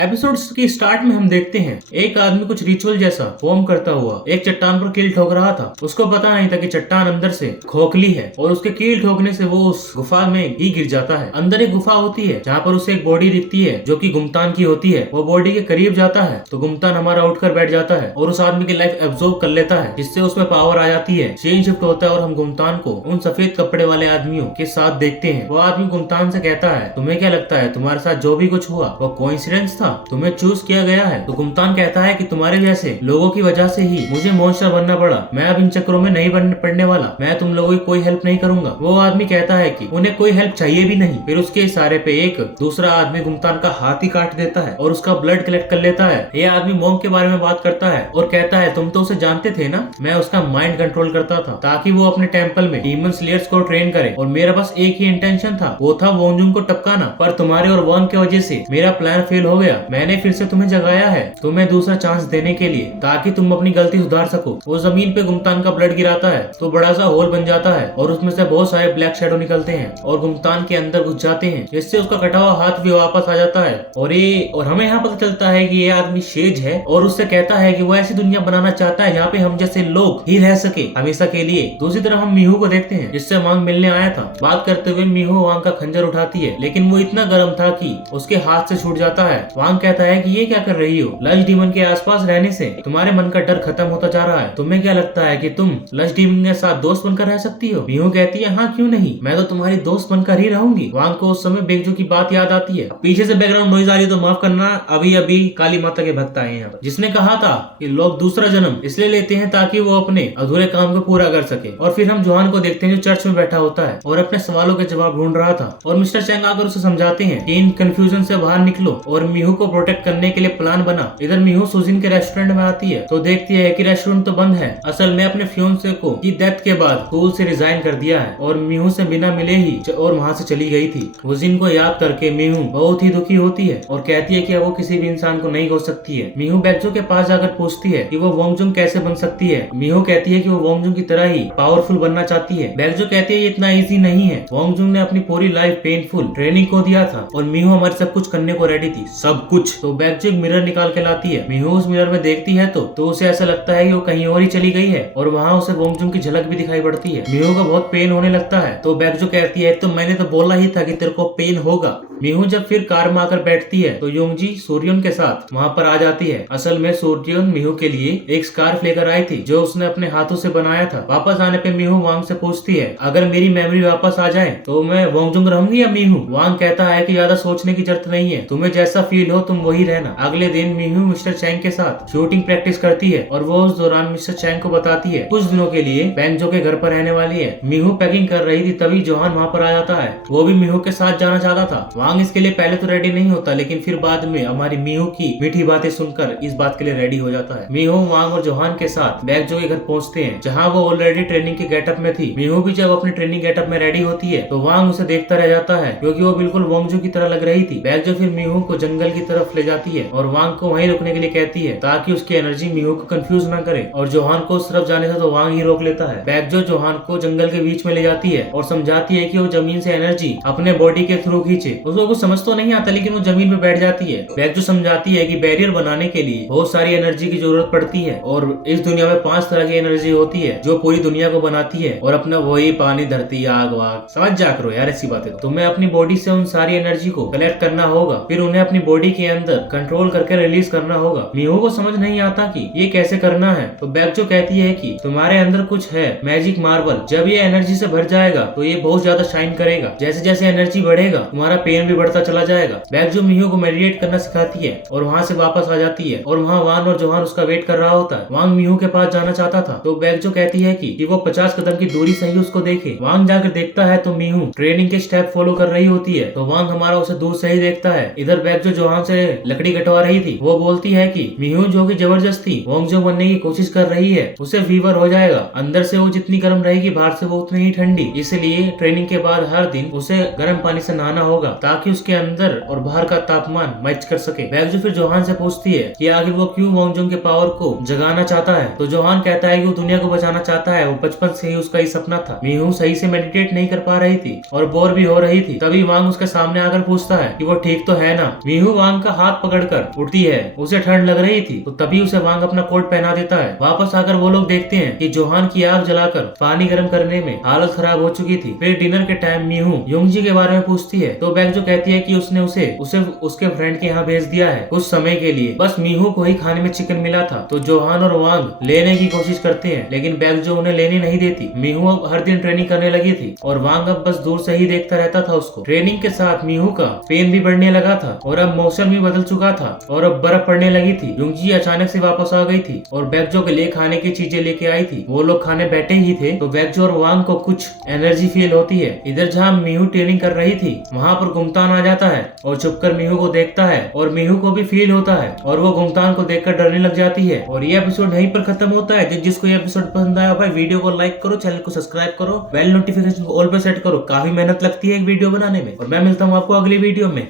Episodes की start में हम देखते हैं एक आदमी कुछ रिचुअल जैसा फॉर्म करता हुआ एक चट्टान पर कील ठोक रहा था। उसको पता नहीं था कि चट्टान अंदर से खोखली है और उसके कील ठोकने से वो उस गुफा में ही गिर जाता है। अंदर एक गुफा होती है जहाँ पर उसे एक बॉडी दिखती है जो कि गुमतान की होती है। वो बॉडी के करीब जाता है तो गुमतान हमारा उठकर बैठ जाता है और उस आदमी की लाइफ एब्जॉर्ब कर लेता है, जिससे उसमें पावर आ जाती है। सीन शिफ्ट होता है और हम गुमतान को उन सफेद कपड़े वाले आदमियों के साथ देखते हैं। वो आदमी गुमतान से कहता है, तुम्हें क्या लगता है तुम्हारे साथ जो भी कुछ हुआ वो कोइंसिडेंस था, तुम्हें चूज किया गया है? तो गुमतान कहता है कि तुम्हारे जैसे लोगों की वजह से ही मुझे मॉन्स्टर बनना पड़ा। मैं अब इन चक्करों में नहीं पड़ने वाला। मैं तुम लोगों की कोई हेल्प नहीं करूंगा। वो आदमी कहता है कि उन्हें कोई हेल्प चाहिए भी नहीं। फिर उसके इशारे पे एक दूसरा आदमी गुमतान का हाथ ही काट देता है और उसका ब्लड कलेक्ट कर लेता है। ये आदमी मॉन्क के बारे में बात करता है और कहता है, तुम तो उसे जानते थे ना, मैं उसका माइंड कंट्रोल करता था ताकि वो अपने टेंपल में डीमन स्लेयर्स को ट्रेन करे और मेरा बस एक ही इंटेंशन था, वो था वोंजुंग को टपकाना। पर तुम्हारे और वांग की वजह से मेरा प्लान फेल हो गया। मैंने फिर से तुम्हें जगाया है तुम्हें दूसरा चांस देने के लिए ताकि तुम अपनी गलती सुधार सको। वो जमीन पे गुमतान का ब्लड गिराता है तो बड़ा सा होल बन जाता है और उसमें से बहुत सारे ब्लैक शैडो निकलते हैं और गुमतान के अंदर घुस जाते हैं, जिससे उसका कटा हुआ हाथ भी वापस आ जाता है। और हमें यहाँ पता चलता है कि ये आदमी शेज है और उससे कहता है कि वो ऐसी दुनिया बनाना चाहता है जहाँ पे हम जैसे लोग ही रह सके हमेशा के लिए। दूसरी तरफ हम मीहू को देखते हैं जिससे वांग मिलने आया था। बात करते हुए मीहू वांग का खंजर उठाती है, लेकिन वो इतना गर्म था कि उसके हाथ से छूट जाता है। वांग कहता है कि ये क्या कर रही हो? लश डीमन के आसपास रहने से तुम्हारे मन का डर खत्म होता जा रहा है। तुम्हें क्या लगता है कि तुम लश डीमन के साथ दोस्त बनकर रह सकती हो? मीहू कहती है, हाँ क्यों नहीं, मैं तो तुम्हारी दोस्त बनकर ही रहूंगी। वांग को उस समय बेगजू की बात याद आती है। पीछे से बैकग्राउंड नॉइज आ रही है तो माफ करना, अभी अभी काली माता के भक्त आए हैं जिसने कहा था कि लोग दूसरा जन्म इसलिए लेते हैं ताकि वो अपने अधूरे काम को पूरा कर सके। और फिर हम जोहान को देखते हैं जो चर्च में बैठा होता है और अपने सवालों के जवाब ढूंढ रहा था और मिस्टर चैंग आकर उसे समझाते हैं कि इन कंफ्यूजन से बाहर निकलो और मीहू को प्रोटेक्ट करने के लिए प्लान बना। इधर मीहू सुजिन के रेस्टोरेंट में आती है तो देखती है कि रेस्टोरेंट तो बंद है। असल में अपने फियोंसे को की डेथ के बाद स्कूल से रिजाइन कर दिया है और मीहू से बिना मिले ही और वहाँ से चली गई थी। सुजिन को याद करके मीहू बहुत ही दुखी होती है और कहती है कि वो किसी भी इंसान को नहीं खोज सकती है। मीहू बैगजो के पास जाकर पूछती है कि वो वोंगजुंग कैसे बन सकती है। मीहू कहती है कि वो वोंगजुंग की तरह ही पावरफुल बनना चाहती है। बैगजो कहती है ये इतना इजी नहीं है। वोंगजुंग ने अपनी पूरी लाइफ पेनफुल ट्रेनिंग को दिया था और मीहू हमारे सब कुछ करने को रेडी थी, सब कुछ। तो बैगजो एक मिरर निकाल के लाती है। मीहू उस मिरर में देखती है तो उसे ऐसा लगता है कि वो कहीं और ही चली गई है और वहाँ उसे वोंगजुंग की झलक भी दिखाई पड़ती है। मीहू को बहुत पेन होने लगता है तो बैगजो कहती है, तो मैंने तो बोला ही था कि तेरे को पेन होगा। मीहू जब फिर कार में आकर बैठती है तो योंगजी सूर्यन के साथ वहाँ पर आ जाती है। असल में सूर्यन मीहू के लिए एक स्कार्फ लेकर आई थी जो उसने अपने हाथों से बनाया था। वापस आने पे मीहू वांग से पूछती है, अगर मेरी मेमोरी वापस आ जाए तो मैं वोंगजुंग रहूंगी या मीहू? वांग कहता है कि ज्यादा सोचने की जरूरत नहीं है, तुम्हें जैसा फील हो तुम वही रहना। अगले दिन मीहू मिस्टर चैंग के साथ शूटिंग प्रैक्टिस करती है और वो उस दौरान मिस्टर चैंग को बताती है कुछ दिनों के लिए बैंगजो के घर पर रहने वाली है। मीहू पैकिंग कर रही थी तभी जोहान वहाँ पर आ जाता है। वो भी मीहू के साथ जाना चाहता था। वांग इसके लिए पहले तो रेडी नहीं होता, लेकिन फिर बाद में हमारी मीहू की मीठी बातें सुनकर इस बात के लिए रेडी हो जाता है। मीहू वांग और जोहान के साथ बैगजो के घर पहुंचते हैं जहां वो ऑलरेडी ट्रेनिंग के गेटअप में थी। मीहू भी जब अपने ट्रेनिंग गेटअप में रेडी होती है तो वांग उसे देखता रह जाता है क्योंकि वो बिल्कुल वोंगजू की तरह लग रही थी। बैगजो फिर मीहू को जंगल की तरफ ले जाती है और वांग को वहीं रुकने के लिए कहती है ताकि उसकी एनर्जी मीहू को कंफ्यूज न करे और जोहान को उस तरफ जाने से तो वांग ही रोक लेता है। बैगजो जोहान को जंगल के बीच में ले जाती है और समझाती है कि वो जमीन से एनर्जी अपने बॉडी के थ्रू खींचे। उसको कुछ समझ तो नहीं आता लेकिन वो जमीन पे बैठ जाती है। बैगजो समझाती है कि बैरियर बनाने के लिए बहुत सारी एनर्जी की जरूरत पड़ती है और इस दुनिया में 5 तरह की एनर्जी होती है जो पूरी दुनिया को बनाती है और अपना वही पानी, धरती, आग वाग समझ जा करो यार ऐसी बातें। तुम्हें अपनी बॉडी से उन सारी एनर्जी को कलेक्ट करना होगा, फिर उन्हें अपनी बॉडी के अंदर कंट्रोल करके रिलीज करना होगा। मीहू को समझ नहीं आता कि ये कैसे करना है तो बैगजो कहती है कि तुम्हारे अंदर कुछ है मैजिक मार्बल, जब ये एनर्जी से भर जाएगा तो ये बहुत ज्यादा शाइन करेगा। जैसे जैसे एनर्जी बढ़ेगा तुम्हारा पेन भी बढ़ता चला जाएगा। बैगजो मीहू को मेडिटेट करना सिखाती है और वहाँ से वापस आ जाती है और वहाँ वान और जोहान उसका वेट कर रहा होता है। वांग मीहू के पास जाना चाहता था तो बैगजो कहती है कि वो 50 कदम की दूरी से ही उसको देखे। वांग जाकर देखता है तो मीहू ट्रेनिंग के स्टेप फॉलो कर रही होती है तो वांग हमारा उसे दूर से ही देखता है। इधर बैगजो जोहान से लकड़ी कटवा रही थी। वो बोलती है कि मीहू जो कि जबरदस्ती वोंगजो बनने की कोशिश कर रही है उसे फीवर हो जाएगा, अंदर से वो जितनी गर्म रहेगी बाहर से वो उतनी ही ठंडी, इसलिए ट्रेनिंग के बाद हर दिन उसे गर्म पानी से नहाना होगा ताकि उसके अंदर और बाहर का तापमान मैच कर सके। बैगजो फिर जोहान से पूछती है कि आखिर वो क्यों वांगजुंग के पावर को जगाना चाहता है। तो जोहान कहता है कि वो दुनिया को बचाना चाहता है, वो बचपन से ही उसका ही सपना था। मीहू सही से मेडिटेट नहीं कर पा रही थी और बोर भी हो रही थी। तभी वांग उसके सामने आकर पूछता है कि वो ठीक तो है ना। मीहू वांग का हाथ पकड़कर उठती है, उसे ठंड लग रही थी, तो तभी उसे वांग अपना कोट पहना देता है। वापस आकर वो लोग देखते हैं कि जोहान की आग जलाकर पानी गर्म करने में हालत खराब हो चुकी थी। फिर डिनर के टाइम मीहू युंगजी के बारे में पूछती है, तो बैगजो कहती है कि उसने उसे उसके फ्रेंड के यहाँ भेज दिया है कुछ समय के लिए, बस मीहू को ही खाने में चिकन मिला था। तो जोहान और वांग लेने की कोशिश करते हैं, लेकिन बैगजो उन्हें लेने नहीं देती। मीहू अब हर दिन ट्रेनिंग करने लगी थी और वांग अब बस दूर से ही देखता रहता था उसको। ट्रेनिंग के साथ मीहू का पेन भी बढ़ने लगा था और अब मौसम भी बदल चुका था और अब बर्फ पड़ने लगी थी। युंगजी अचानक से वापस आ गई थी और बैगजो के लिए खाने की चीजें लेके आई थी। वो लोग खाने बैठे ही थे तो बैगजो और वांग को कुछ एनर्जी फील होती है। इधर जहाँ मीहू ट्रेनिंग कर रही थी वहाँ पर गुमतान आ जाता है और छुपकर मीहू को देखता है और मीहू को भी फील होता है और वो गुमतान को देखकर डरने लग जाती है। और ये एपिसोड यहीं पर खत्म होता है। जिसको ये एपिसोड पसंद आया भाई वीडियो को लाइक करो, चैनल को सब्सक्राइब करो, बेल नोटिफिकेशन को ऑल पे सेट करो। काफी मेहनत लगती है एक वीडियो बनाने में और मैं मिलता हूँ आपको अगली वीडियो में।